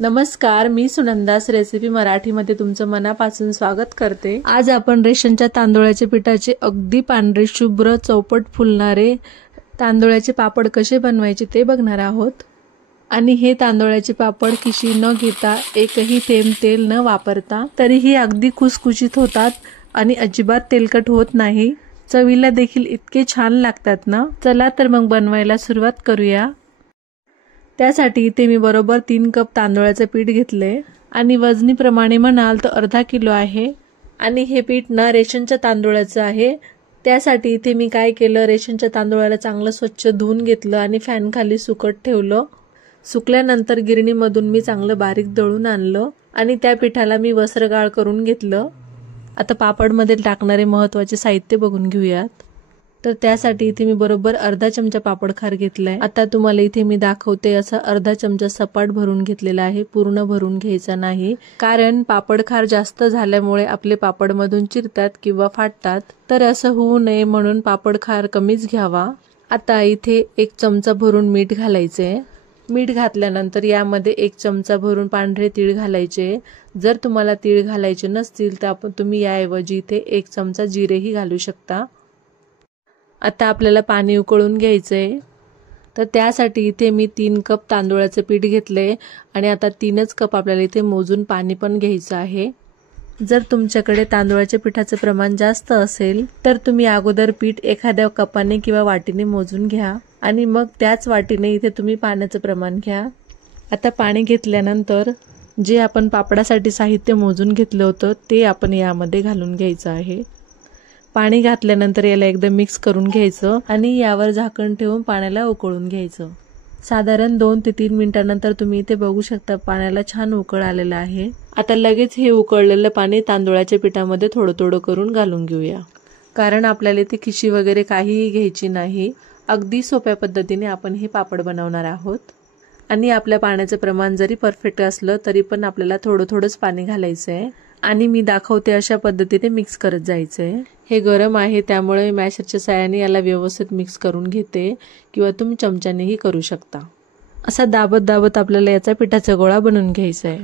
नमस्कार, मी सुनंदास रेसिपी मराठीमध्ये तुमचं मनापासून स्वागत करते। आज आपण रेशनच्या तांदूळाच्या पिठाचे अगदी पांढरे शुभ्र चौपट फुलणारे तांदूळाचे पापड कसे बनवायचे ते बघणार आहोत। आणि हे तांदूळाचे पापड खिशी न घेता एकही थेंब तेल न वापरता तरीही अगदी खुसखुशीत होतात आणि अजिबात तेलकट होत नाही। चवीला देखील इतके छान लागतात ना। चला तर मग बनवायला सुरुवात करूया। त्यासाठी इथे मी बरोबर 3 कप तांदूळाचे पीठ घेतले आणि वजनीप्रमाणे म्हणाल तर अर्धा किलो आहे। आणि हे पीठ ना रेशनच्या तांदूळाचं आहे। त्यासाठी इथे मी काय केलं, रेशनच्या तांदूळाला चांगलं स्वच्छ धुवून घेतलं आणि फॅन खाली सुकत ठेवलं। सुकल्यानंतर गिरणीमधून मी चांगलं बारीक दळून आणलं आणि त्या पिठाला मी वस्त्रगाळ करून घेतलं। आता पापडमध्ये टाकणारे महत्त्वाचे साहित्य बघून घेऊयात। तर त्यासाठी इथे मी बरोबर अर्धा चमचा पापड खार घेतलाय। आता तुम्हाला इथे मी दाखवते असं अर्धा चमचा सपाट भरून घेतलेला आहे, पूर्ण भरून घ्यायचा नाही, कारण पापड खार जास्त झाल्यामुळे आपले पापड मधून चिरतात किंवा फाटतात, तर असं होऊ नये म्हणून पापड खार कमीच घ्यावा। आता इथे 1 चमचा भरून मीठ घालायचे। मीठ घातल्यानंतर यामध्ये 1 चमचा भरून पांढरे तीळ घालायचे। जर तुम्हाला तीळ घालायचे नसतील तर तुम्ही याऐवजी इथे 1 चमचा जिरेही घालू शकता। आता आपल्याला पाणी उकळून घ्यायचंय। तर त्यासाठी इथे मी 3 कप तांदूळाचे पीठ घेतले आणि आता 3च कप आपल्याला इथे मोजून पाणी पण घ्यायचं आहे। जर तुमच्याकडे तांदूळाच्या पिठाचे प्रमाण जास्त असेल तर तुम्ही अगोदर पीठ एखाद्या कपाने किंवा वाटीने मोजून घ्या आणि मग त्याच वाटीने इथे तुम्ही पाण्याचं प्रमाण घ्या। आता पाणी घेतल्यानंतर जे आपण पापडासाठी साहित्य मोजून घेतलं होतं ते आपण यामध्ये घालून घ्यायचं आहे। पाणी घातल्यानंतर याला एकदम मिक्स करून घ्यायचं आणि यावर झाकण ठेवून पाण्याला उकळून घ्यायचं। साधारण 2 ते 3 मिनिटांनंतर तुम्ही इथे बघू शकता पाण्याला छान उकळ आलेला आहे। आता लगेच हे उकळलेलं पाणी तांदूळाच्या पिठामध्ये थोडं थोडं करून घालून घेऊया, कारण आपल्याला इथे खिशी वगैरे काहीही घ्यायची नाही। अगदी सोप्या पद्धतीने आपण हे पापड बनवणार आहोत। आणि आपल्या पाण्याचं प्रमाण जरी परफेक्ट असलं तरी पण आपल्याला थोडं थोडंच पाणी घालायचंय आणि मी दाखवते अशा पद्धतीने मिक्स करत जायचंय। हे गरम आहे त्यामुळे मॅशरच्या साहाय्याने याला व्यवस्थित मिक्स करून घेते किंवा तुम्ही चमच्यानेही करू शकता। असा दाबत दाबत आपल्याला याचा पिठाचा गोळा बनवून घ्यायचा आहे।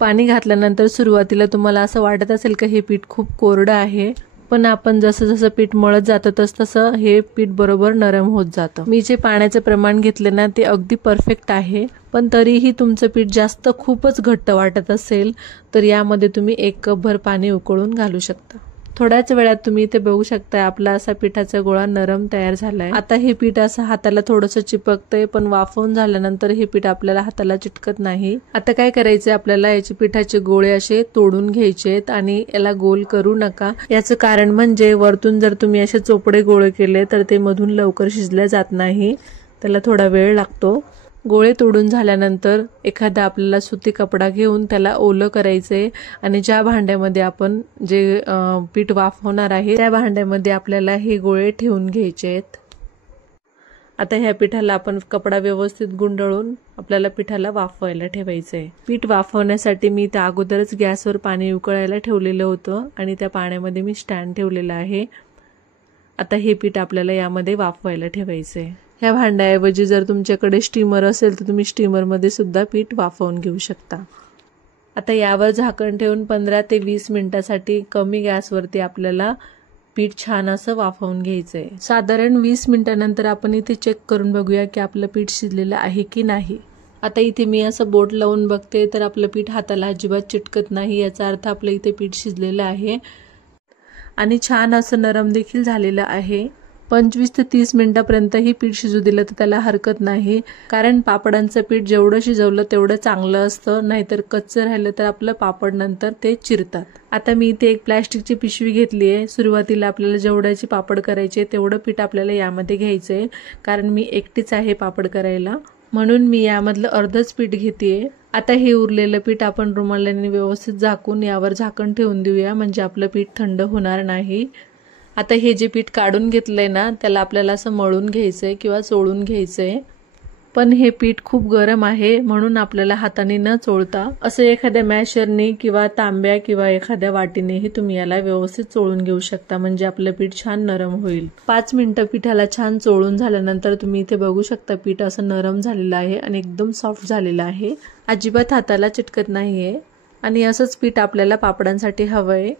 पाणी घातल्यानंतर सुरुवातीला तुम्हाला असं वाटत असेल की हे पीठ खूप कोरडं आहे, पण आपण जसं जसं पीठ मळत जातं तसं हे पीठ बरोबर नरम होत जातं। मी जे पाण्याचे प्रमाण घेतले ना ते अगदी परफेक्ट आहे, पण तरीही तुमचं पीठ जास्त खूपच घट्ट वाटत असेल तर यामध्ये तुम्ही 1 कपभर पाणी उकळून घालू शकता। थोड्याच वेळात तुम्ही इथे बघू शकता आपला असा पिठाचा गोळा नरम तयार झालाय। आता हे पीठ असं हाताला थोडंसं चिपकतंय, पण वाफवून झाल्यानंतर हे पीठ आपल्याला हाताला चिटकत नाही। आता काय करायचंय, आपल्याला याचे पिठाचे गोळे असे तोडून घ्यायचेत आणि याला गोल करू नका। याचं कारण म्हणजे वरतून जर तुम्ही असे चोपडे गोळे केले तर ते मधून लवकर शिजले जात नाही, त्याला थोडा वेळ लागतो। गोळे तोडून झाल्यानंतर एखादा आपल्याला सुती कपडा घेऊन त्याला ओलं करायचंय आणि ज्या भांड्यामध्ये आपण जे पीठ वाफवणार आहे त्या भांड्यामध्ये आपल्याला हे गोळे ठेवून घ्यायचे आहेत। आता ह्या पिठाला आपण कपडा व्यवस्थित गुंडाळून आपल्याला पिठाला वाफवायला ठेवायचंय। पीठ वाफवण्यासाठी मी त्या अगोदरच गॅसवर पाणी उकळायला ठेवलेलं होतं आणि त्या पाण्यामध्ये मी स्टँड ठेवलेला आहे। आता हे पीठ आपल्याला यामध्ये वाफवायला ठेवायचंय। ह्या भांड्याऐवजी जर तुमच्याकडे स्टीमर असेल तर तुम्ही स्टीमर मध्ये सुद्धा पीठ वाफवून घेऊ शकता। आता यावर झाकण ठेवून 15 ते 20 मिनिटांसाठी कमी गॅसवरती आपल्याला पीठ छान असं वाफवून घ्यायचंय। साधारण 20 मिनिटांनंतर आपण इथे चेक करून बघूया की आपलं पीठ शिजलेलं आहे की नाही। आता इथे मी असं बोट लावून बघते तर आपलं पीठ हाताला अजिबात चिटकत नाही, याचा अर्थ आपलं इथे पीठ शिजलेलं आहे आणि छान असं नरम देखील झालेलं आहे। 25 ते 30 मिनिटांपर्यंत ही पीठ शिजू दिलं तर त्याला हरकत नाही, कारण पापडांचं पीठ जेवढं शिजवलं तेवढं चांगलं असतं, नाहीतर कच्चं राहिलं तर आपलं पापड नंतर ते चिरतात। आता मी इथे एक प्लास्टिकची पिशवी घेतली आहे। सुरुवातीला आपल्याला जेवढ्याची पापड करायचे तेवढं पीठ आपल्याला यामध्ये घ्यायचंय, कारण मी एकटीच आहे पापड करायला, म्हणून मी यामधलं अर्धच पीठ घेतेय। आता हे उरलेलं पीठ आपण रुमालाने व्यवस्थित झाकून यावर झाकण ठेवून देऊया, म्हणजे आपलं पीठ थंड होणार नाही। आता हे जे पीठ काढून घेतलंय ना त्याला आपल्याला असं मळून घ्यायचंय किंवा चोळून घ्यायचंय, पण हे पीठ खूप गरम आहे म्हणून आपल्याला हाताने न चोळता असं एखाद्या मॅशरने किंवा तांब्या किंवा एखाद्या वाटीनेही तुम्ही याला व्यवस्थित चोळून घेऊ शकता, म्हणजे आपलं पीठ छान नरम होईल। 5 मिनिटं पिठाला छान चोळून झाल्यानंतर तुम्ही इथे बघू शकता पीठ असं नरम झालेलं आहे आणि एकदम सॉफ्ट झालेलं आहे। अजिबात हाताला चिटकत नाहीये आणि असंच पीठ आपल्याला पापडांसाठी हवंय।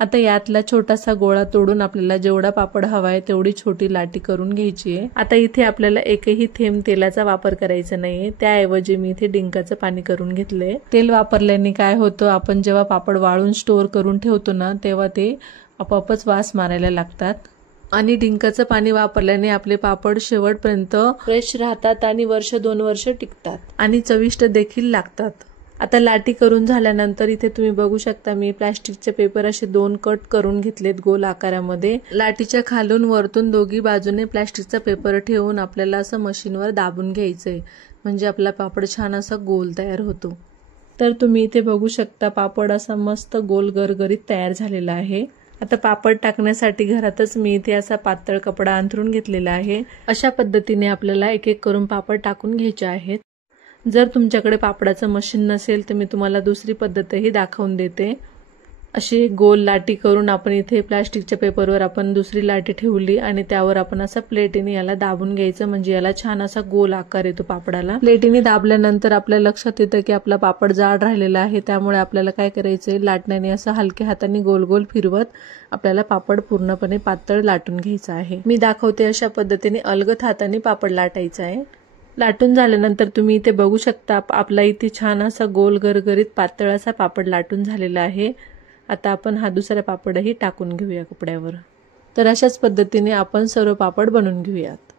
आता यातला छोटासा गोळा तोडून आपल्याला जेवढा पापड हवाय तेवढी छोटी लाटी करून घ्यायची आहे। आता इथे आपल्याला एकही थेंब तेलाचा वापर करायचा नाहीये, त्याऐवजी मी इथे डिंकाचं पाणी करून घेतलंय। तेल वापरल्याने काय होतं, आपण जेव्हा पापड वाळून स्टोअर करून ठेवतो ना तेव्हा ते आपोआपच वास मारायला लागतात आणि डिंकाचं पाणी वापरल्याने आपले पापड शेवटपर्यंत फ्रेश राहतात आणि वर्ष 2 वर्ष टिकतात आणि चविष्ट देखील लागतात। आता लाटी करून झाल्यानंतर इथे तुम्ही बघू शकता मी प्लास्टिकचे पेपर असे 2 कट करून घेतलेत गोल आकारामध्ये। लाटीच्या खालून वरतून दोघी बाजूने प्लास्टिकचा पेपर ठेवून आपल्याला असं मशीनवर दाबून घ्यायचंय, म्हणजे आपला पापड छान असा गोल तयार होतो। तर तुम्ही इथे बघू शकता पापड असा मस्त गोल गरगरीत तयार झालेला आहे। आता पापड टाकण्यासाठी घरातच मी इथे असा पातळ कपडा अंथरून घेतलेला आहे। अशा पद्धतीने आपल्याला एक एक करून पापड टाकून घ्यायचे आहेत। जर तुमच्याकडे पापडाचं मशीन नसेल तर मी तुम्हाला दुसरी पद्धतही दाखवून देते। अशी गोल लाटी करून आपण इथे प्लास्टिकच्या पेपरवर आपण दुसरी लाटी ठेवली आणि त्यावर आपण असा प्लेटीने याला दाबून घ्यायचं, म्हणजे याला छान असा गोल आकार येतो पापडाला। प्लेटीने दाबल्यानंतर आपल्या लक्षात येतं की आपला पापड जाड राहिलेला आहे, त्यामुळे आपल्याला काय करायचंय, लाटण्याने असं हलक्या हाताने गोल गोल फिरवत आपल्याला पापड पूर्णपणे पातळ लाटून घ्यायचा आहे। मी दाखवते अशा पद्धतीने अलगद हाताने पापड लाटायचा आहे। लाटून झाल्यानंतर तुम्ही इथे बघू शकता आपला इथे छान असा गोल गरगरीत पातळ असा पापड लाटून झालेला आहे। आता आपण हा दुसरा पापडही टाकून घेऊया कपड्यावर। तर अशाच पद्धतीने आपण सर्व पापड बनवून घेऊयात।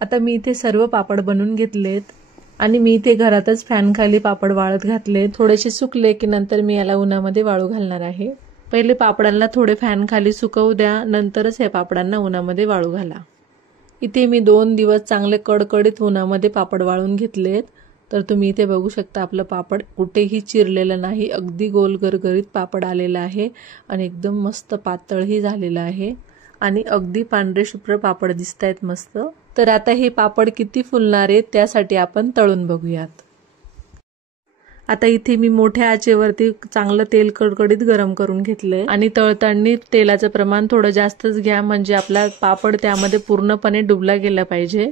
आता मी इथे सर्व पापड बनवून घेतलेत आणि मी इथे घरातच फॅन खाली पापड वाळत घातले। थोडेसे सुकले की नंतर मी याला उन्हामध्ये वाळू घालणार आहे। पहिले पापडांना थोडे फॅन खाली सुकवू द्या, नंतरच या पापडांना उन्हामध्ये वाळू घाला। इथे मी 2 दिवस चांगले कडकडीत उन्हामध्ये पापड वाळून घेतलेत। तर तुम्ही इथे बघू शकता आपलं पापड कुठेही चिरलेलं नाही, अगदी गोल गरगरीत पापड आलेला आहे आणि एकदम मस्त पातळही झालेलं आहे आणि अगदी पांढरे शुभ्र पापड दिसतायत मस्त। तर आता हे पापड किती फुलणार आहेत त्यासाठी आपण तळून बघूयात। आता इथे मी मोठ्या आचेवरती चांगलं तेल कडकडीत गरम करून घेतलंय आणि तळताना तेलाचं प्रमाण थोडं जास्तच घ्या, म्हणजे आपला पापड त्यामध्ये पूर्णपणे डुबला गेला पाहिजे।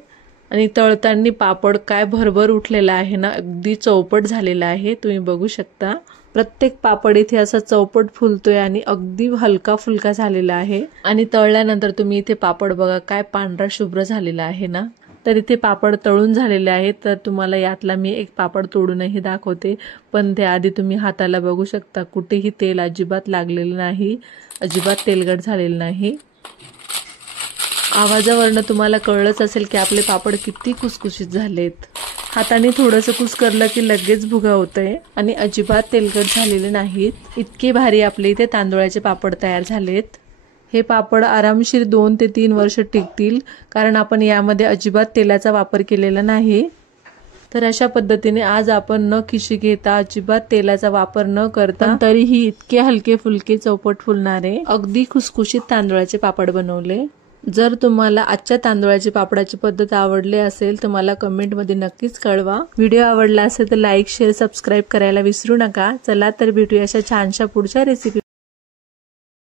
आणि तळताना पापड काय भरभर उठलेला आहे ना, अगदी चौपट झालेला आहे, तुम्ही बघू शकता। प्रत्येक पापड इथे असा चौपट फुलतोय आणि अगदी हलका फुलका झालेला आहे आणि तळल्यानंतर तुम्ही इथे पापड बघा काय पांढरा शुभ्र झालेला आहे ना। तर इथे पापड तळून झालेले आहेत, तर तुम्हाला यातला मी एक पापड तोडूनही दाखवते, पण त्याआधी तुम्ही हाताला बघू शकता कुठेही तेल अजिबात लागलेलं नाही, अजिबात तेलकट झालेलं नाही। आवाजावरनं तुम्हाला कळलंच असेल की आपले पापड किती कुसकुशीत झालेत। हाताने थोडंसं कुस्करलं की लगेच भुगा होतंय आणि अजिबात तेलकट झालेले नाहीत। इतके भारी आपले इथे तांदूळाचे पापड तयार झालेत। हे पापड आरामशीर 2 ते 3 वर्ष टिकतील, कारण आपण यामध्ये अजिबात तेलाचा वापर केलेला नाही। तर अशा पद्धतीने आज आपण न खिशी घेता अजिबात तेलाचा वापर न करता तरीही इतके हलके फुलके चौपट फुलणारे अगदी खुसखुशीत तांदूळाचे पापड बनवले। जर तुम्हाला आजच्या तांदूळाची पापडाची पद्धत आवडली असेल तर मला कमेंटमध्ये नक्कीच कळवा। व्हिडिओ आवडला असेल तर लाईक, शेअर, सबस्क्राईब करायला विसरू नका। चला तर भेटूया अशा छानशा पुढच्या रेसिपी